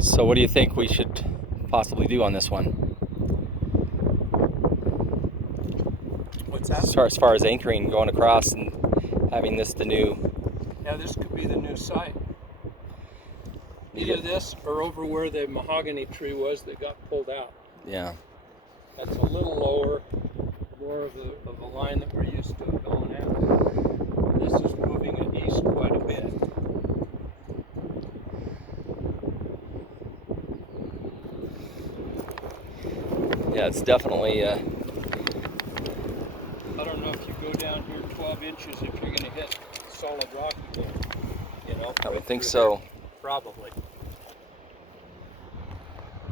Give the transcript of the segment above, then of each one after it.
So what do you think we should possibly do on this one? What's that? As far as anchoring, going across and having this the new... Yeah, this could be the new site. Yeah. Either this or over where the mahogany tree was that got pulled out. Yeah. That's a little lower, more of a line that we're used to it going out. This is moving it east quite a bit. Yeah, it's definitely... I don't know if you go down here 12 inches if you're going to hit solid rock again. You know? I would think so. Probably.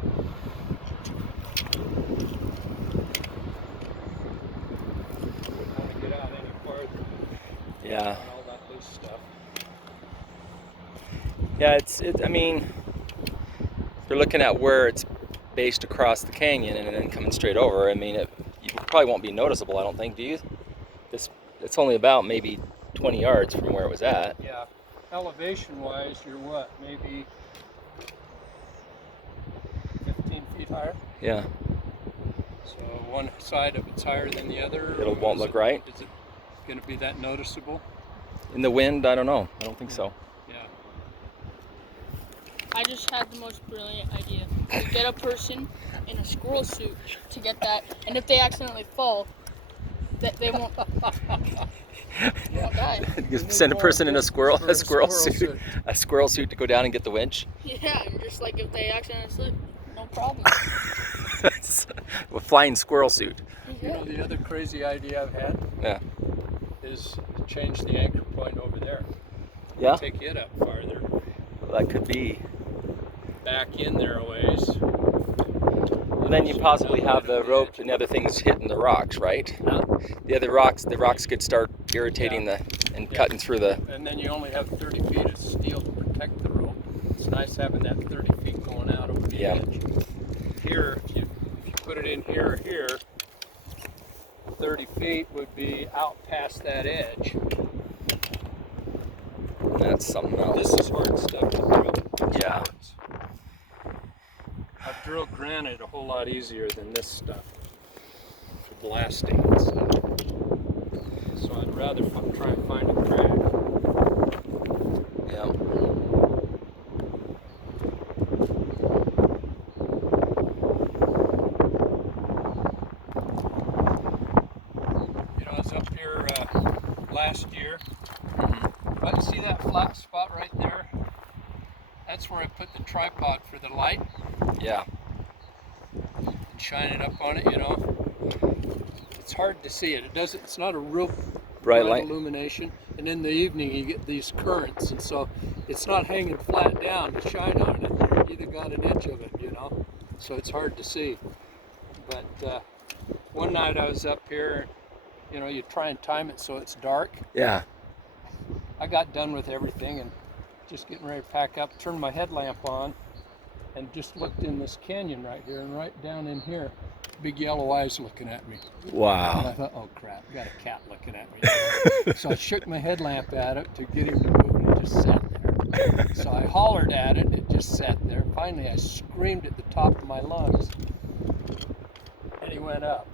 Wouldn't want to get out any farther. Yeah. On all that loose stuff. Yeah, I mean, if you're looking at where it's based across the canyon and then coming straight over, I mean, you probably won't be noticeable, I don't think, do you? It's only about maybe 20 yards from where it was at. Yeah. Elevation-wise, you're what? Maybe 15 feet higher? Yeah. So one side of it's higher than the other? It won't look right. Is it going to be that noticeable? In the wind, I don't know. I don't think so. Yeah. I just had the most brilliant idea. You get a person in a squirrel suit to get that, and if they accidentally fall, that they won't die. You send a person in a squirrel suit to go down and get the winch. Yeah, and just like if they accidentally slip, no problem. A flying squirrel suit. You know, the other crazy idea I've had is to change the anchor point over there. Yeah? Take it up farther. Well, that could be. Back in there a ways. And then you possibly have the rope and the other things hitting the rocks, right? The rocks could start irritating and cutting through the... And then you only have 30 feet of steel to protect the rope. It's nice having that 30 feet going out over the edge. Here, if you put it in here or here, 30 feet would be out past that edge. That's something else. This is hard stuff to drill. Yeah. I've drilled granite a whole lot easier than this stuff for blasting and stuff. So I'd rather try and find a crack. Yeah. You know, I was up here last year. But see that flat spot right there? That's where I put the tripod for the light. Yeah. And shine it up on it, you know. It's hard to see it. It's not a real bright light illumination. And in the evening you get these currents, and so it's not hanging flat down to shine on it. You either got an edge of it, you know. So it's hard to see. But one night I was up here, you know, you try and time it so it's dark. Yeah. I got done with everything and just getting ready to pack up, turned my headlamp on, and just looked in this canyon right here, and right down in here, big yellow eyes looking at me. Wow. And I thought, oh crap, got a cat looking at me. So I shook my headlamp at it to get him to move, and it just sat there. So I hollered at it, and it just sat there. Finally, I screamed at the top of my lungs, and he went up.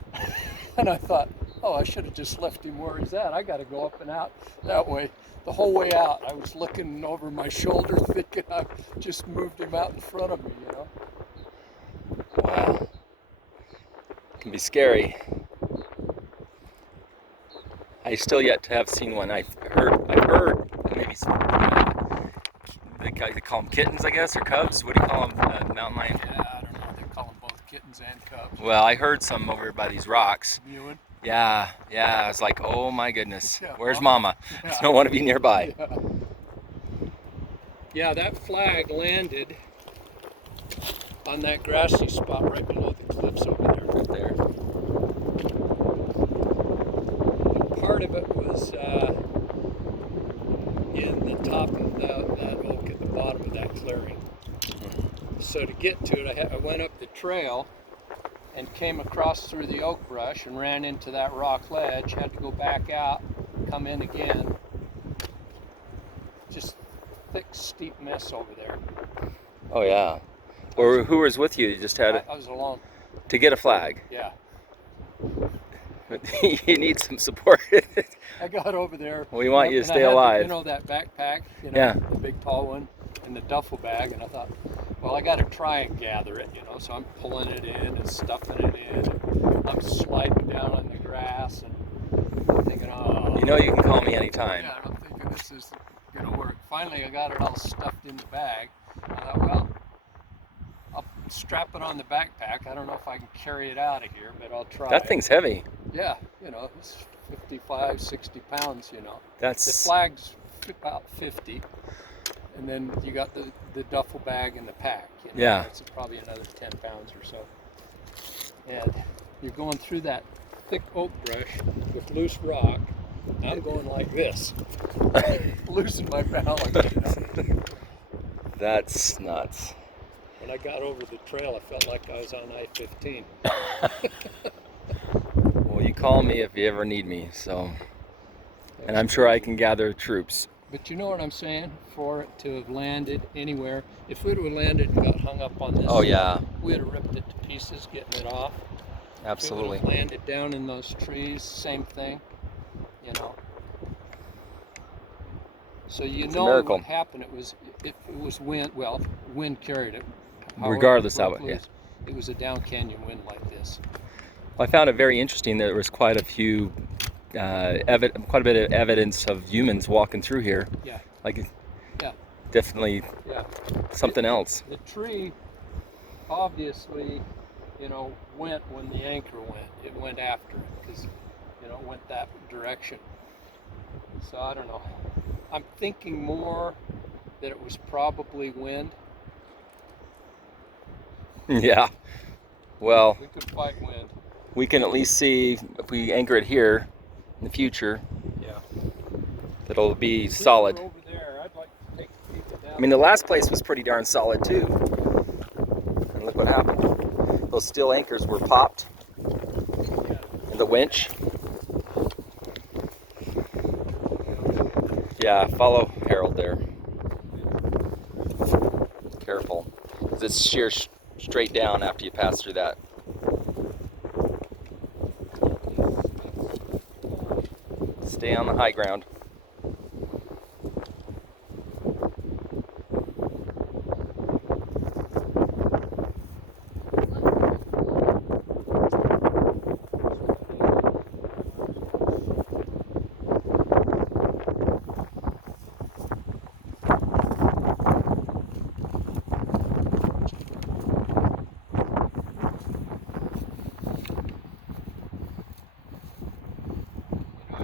And I thought, oh, I should have just left him where he's at. I got to go up and out that way. The whole way out, I was looking over my shoulder, thinking I just moved him out in front of me, you know. Wow. It can be scary. I still yet to have seen one. I've heard maybe some, they call them kittens, I guess, or cubs. What do you call them? Mountain lion? Yeah, I don't know. They call them both kittens and cubs. Well, I heard some over by these rocks. Mewing. Yeah. I was like, oh my goodness, Yeah, where's Mama? Yeah. I don't want to be nearby. Yeah, that flag landed on that grassy spot right below the cliffs over there. Right there. Part of it was in the top of that oak at the bottom of that clearing. So to get to it, I went up the trail and came across through the oak brush and ran into that rock ledge, had to go back out, come in again. Just thick, steep mess over there. Oh yeah. Or who was with you? You just had I was alone. to get a flag. Yeah. You need some support. I got over there. We want you to and I stay had alive. you know that backpack, Yeah. the big tall one, and the duffel bag, and I thought, well, I got to try and gather it, so I'm pulling it in and stuffing it in. And I'm sliding down on the grass, and I'm thinking, oh. You know you can call me anytime. Yeah, and I'm thinking this is gonna work. Finally, I got it all stuffed in the bag. I thought, well, I'll strap it on the backpack. I don't know if I can carry it out of here, but I'll try. That thing's heavy. Yeah, it's 55, 60 pounds, The That's flag's about 50, and then you got the duffel bag and the pack. Yeah. It's probably another 10 pounds or so. And you're going through that thick oak brush with loose rock. I'm going like this, losing my balance. That's nuts. When I got over the trail, I felt like I was on I-15. Well, you call me if you ever need me. So, and I'm sure I can gather troops. But you know what I'm saying? For it to have landed anywhere, if we'd have landed and got hung up on this, Oh yeah, we'd have ripped it to pieces, getting it off. absolutely. If it would have landed down in those trees, same thing. So It's a miracle. what happened. It was wind. Well, wind carried it. However, Regardless it how broke it- yeah. loose, it was a down canyon wind like this. I found it very interesting that there was quite a few, quite a bit of evidence of humans walking through here. Yeah. Like, Yeah. definitely Yeah. something else. The tree, obviously, went when the anchor went. It went after it because, it went that direction. So I don't know. I'm thinking more that it was probably wind. Yeah. Well, We could fight wind. we can at least see if we anchor it here in the future Yeah. that it'll be solid. Over there, I'd like to take a peek at that. I mean, the last place was pretty darn solid too. And look what happened. Those steel anchors were popped in the winch. Yeah, follow Harold there. Careful, because it's shears straight down after you pass through that. Stay on the high ground.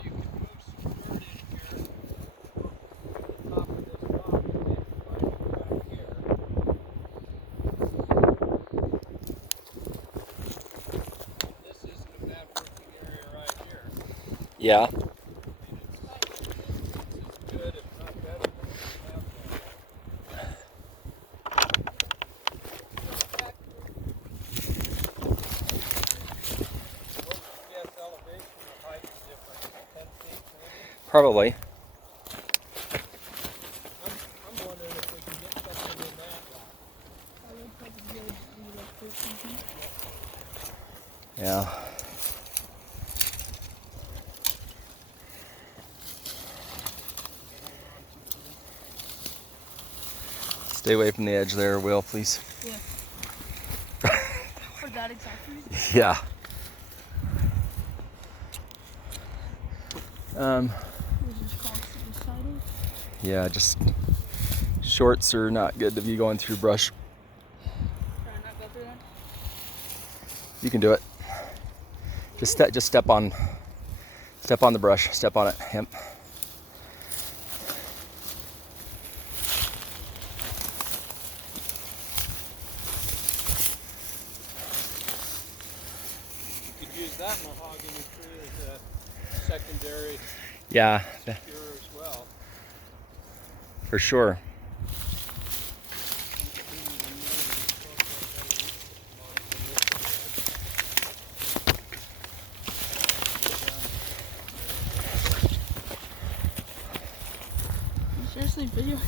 You could move some dirt in here. Top of this rock and then find it back here. This isn't a bad working area right here. Yeah. It's as good, if not better, than what we have down What's the guess elevation or height difference? 10 feet maybe? Probably. I'm wondering if we can get something in that rock. I would probably be like 13 feet. Yeah. Stay away from the edge there, Will, please. Yeah. For that exact reason. Yeah. It was just constantly siding. Yeah, just shorts are not good to be going through brush. Try to not go through that. You can do it. Just step on the brush. Step on it. Yep. You could use that mahogany tree as a secondary Yeah, secure as well. for sure. You seriously video?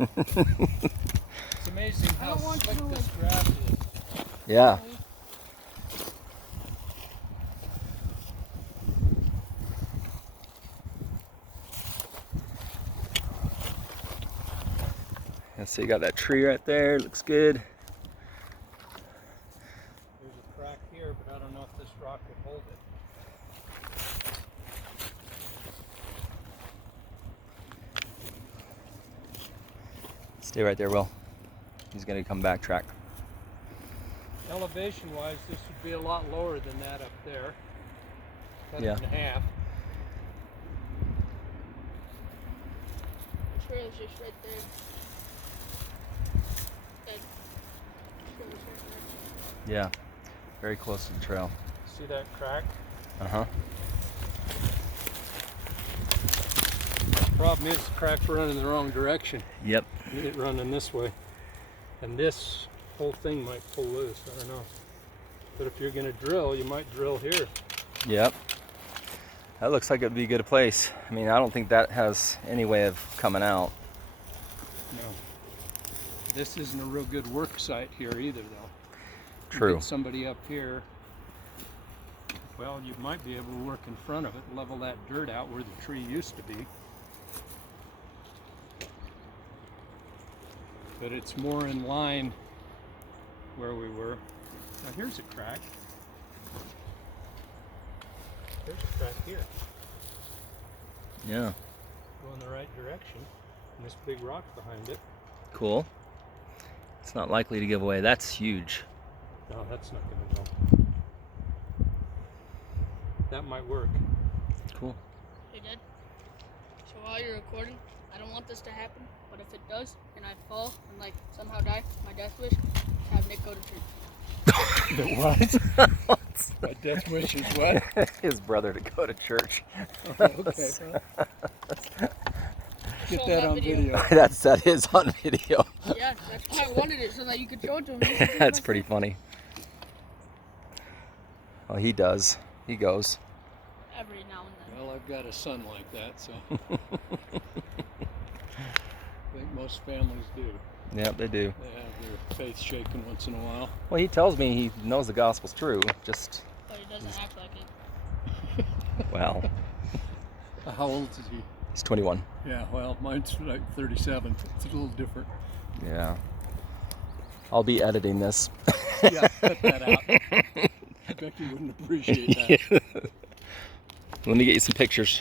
It's amazing I how don't want to slick go this like- grass is. Yeah. And so you got that tree right there. Looks good. There's a crack here, but I don't know if this rock will hold it. Stay right there, Will. He's gonna come back track. Elevation wise, this would be a lot lower than that up there. Cut Yeah. it in half. The trail's just right there. That trail's right there. Yeah. Very close to the trail. See that crack? Uh-huh. Problem is, the crack's running the wrong direction. Yep. Need it running this way. And this whole thing might pull loose, I don't know. But if you're gonna drill, you might drill here. Yep. That looks like it'd be a good place. I mean, I don't think that has any way of coming out. No. This isn't a real good work site here either, though. You True. get somebody up here, well, you might be able to work in front of it, level that dirt out where the tree used to be. But it's more in line where we were. Now here's a crack. There's a crack here. Yeah. Go in the right direction. And this big rock behind it. Cool. It's not likely to give away. That's huge. No, that's not going to go. That might work. Cool. Hey, Dad. So while you're recording, I don't want this to happen, but if it does, and I fall and like somehow die, my death wish is to have Nick go to church. What? My death wish is what? His brother to go to church. Okay, well, get that on video. That is on video. Yeah, that's why I wanted it, so that you could show it to him. That's pretty funny. Well, he does. He goes. Every now and then. Well, I've got a son like that, so I think most families do. Yep, they do. They have their faith shaken once in a while. Well, he tells me he knows the gospel's true. Just, But he doesn't act like it. well, How old is he? he's 21. Yeah, well, mine's like 37. It's a little different. Yeah. I'll be editing this. Yeah, cut that out. Becky wouldn't appreciate that. Let me get you some pictures.